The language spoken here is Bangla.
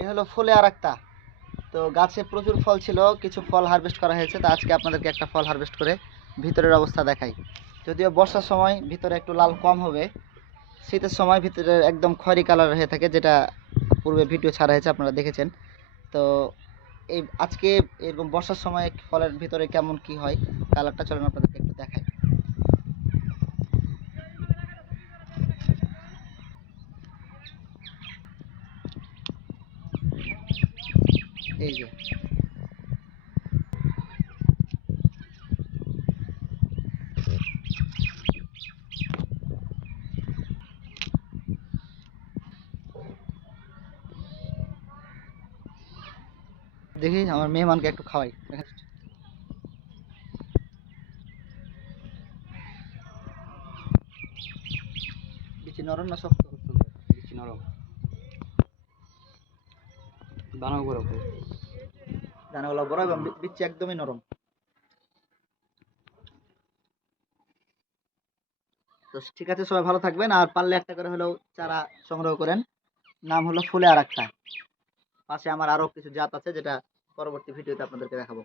এ হলো ফুলে আরেকটা। তো গাছে প্রচুর ফল ছিল, কিছু ফল হারভেস্ট করা হয়েছে। তো আজকে আপনাদেরকে একটা ফল হারভেস্ট করে ভিতরের অবস্থা দেখাই। যদিও বর্ষার সময় ভিতরে একটু লাল কম হবে, শীতের সময় ভিতরে একদম খয়েরি কালার হয়ে থাকে, যেটা পূর্বে ভিডিও ছাড়া হয়েছে, আপনারা দেখেছেন। তো এই আজকে এরকম বর্ষার সময় ফলের ভিতরে কেমন কি হয় কালারটা, চলেন আপনাদেরকে একটু দেখাই। এই যে দেখি আমার মেহমানকে একটু খাওয়াই। বিচি নরম না শক্ত? বিচি নরম, দানা বড় করে। দানাগুলো বড় এবং বিচি একদমই নরম। তো ঠিক আছে, সবাই ভালো থাকবেন, আর পারলে একটা করে হলেও চারা সংগ্রহ করেন। নাম হলো ফুলে আরেকটা। পাশে আমার আরো কিছু জাত আছে, যেটা পরবর্তী ভিডিওতে আপনাদেরকে দেখাবো।